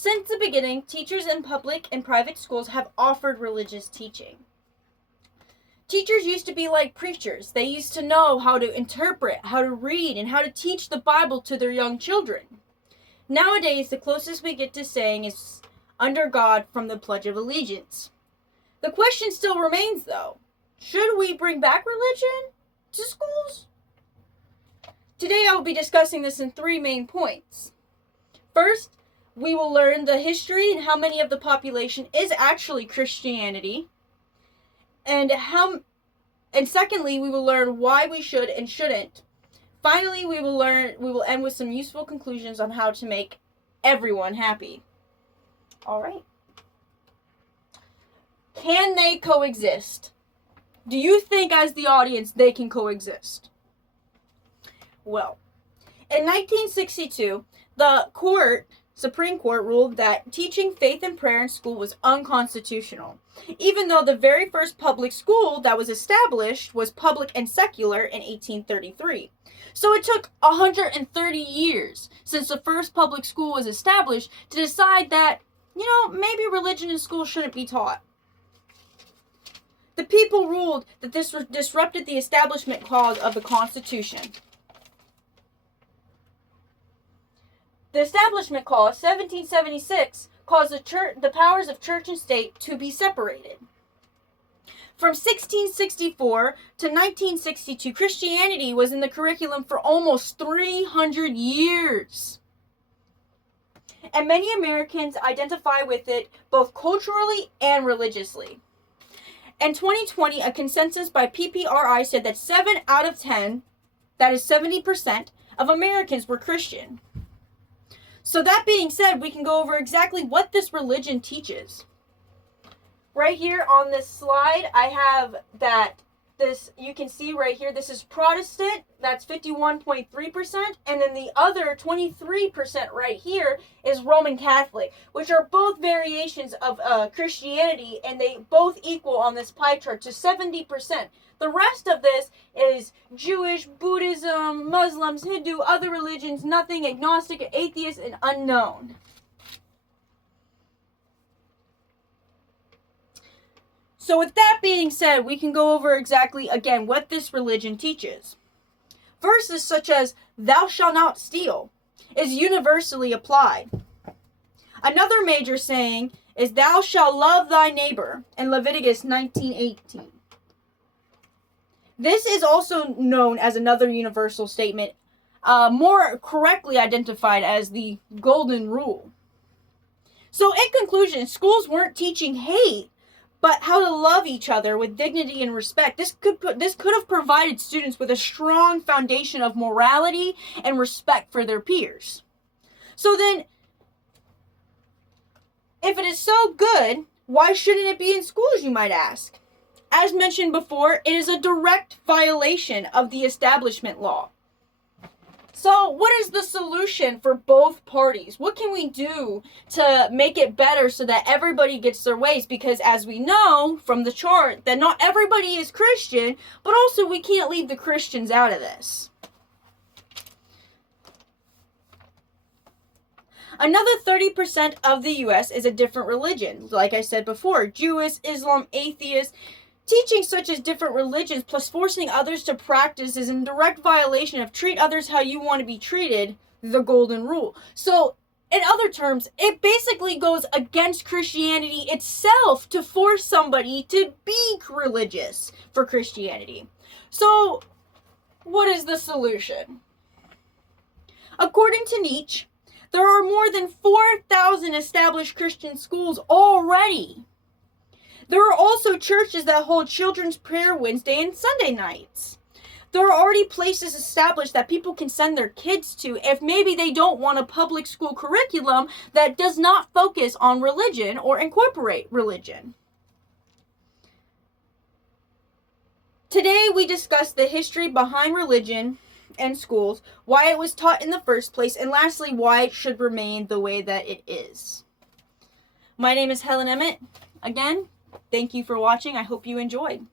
Since the beginning, teachers in public and private schools have offered religious teaching. Teachers used to be like preachers. They used to know how to interpret, how to read, and how to teach the Bible to their young children. Nowadays, the closest we get to saying is "under God" from the Pledge of Allegiance. The question still remains, though. Should we bring back religion to schools? Today I will be discussing this in 3 main points. First, we will learn the history and how many of the population is actually Christianity. And secondly, we will learn why we should and shouldn't. Finally, we will end with some useful conclusions on how to make everyone happy. All right. Can they coexist? Do you think, as the audience, they can coexist? Well, in 1962, the Supreme Court ruled that teaching faith and prayer in school was unconstitutional, even though the very first public school that was established was public and secular in 1833. So it took 130 years since the first public school was established to decide that, maybe religion in school shouldn't be taught. The people ruled that this disrupted the Establishment Clause of the Constitution. The Establishment Clause, 1776, caused the powers of church and state to be separated. From 1664 to 1962, Christianity was in the curriculum for almost 300 years. And many Americans identify with it both culturally and religiously. In 2020, a consensus by PPRI said that 7 out of 10, that is 70%, of Americans were Christian. So that being said, we can go over exactly what this religion teaches. Right here on this slide, I have you can see right here, this is Protestant, that's 51.3%, and then the other 23% right here is Roman Catholic, which are both variations of Christianity, and they both equal on this pie chart to 70%. The rest of this is Jewish, Buddhism, Muslims, Hindu, other religions, nothing, agnostic, atheist, and unknown. So with that being said, we can go over exactly, again, what this religion teaches. Verses such as, "Thou shalt not steal," is universally applied. Another major saying is, "Thou shalt love thy neighbor," in Leviticus 19:18. This is also known as another universal statement, more correctly identified as the Golden Rule. So in conclusion, schools weren't teaching hate, but how to love each other with dignity and respect. This could have provided students with a strong foundation of morality and respect for their peers. So then, if it is so good, why shouldn't it be in schools, you might ask? As mentioned before, it is a direct violation of the Establishment Law. So what is the solution for both parties? What can we do to make it better so that everybody gets their ways? Because as we know from the chart, that not everybody is Christian, but also we can't leave the Christians out of this. Another 30% of the U.S. is a different religion. Like I said before, Jewish, Islam, atheist. Teaching such as different religions plus forcing others to practice is in direct violation of treat others how you want to be treated, the Golden Rule. So, in other terms, it basically goes against Christianity itself to force somebody to be religious for Christianity. So, what is the solution? According to Nietzsche, there are more than 4,000 established Christian schools already. There are also churches that hold children's prayer Wednesday and Sunday nights. There are already places established that people can send their kids to if maybe they don't want a public school curriculum that does not focus on religion or incorporate religion. Today we discussed the history behind religion and schools, why it was taught in the first place, and lastly, why it should remain the way that it is. My name is Helen Emmett. Again, thank you for watching. I hope you enjoyed.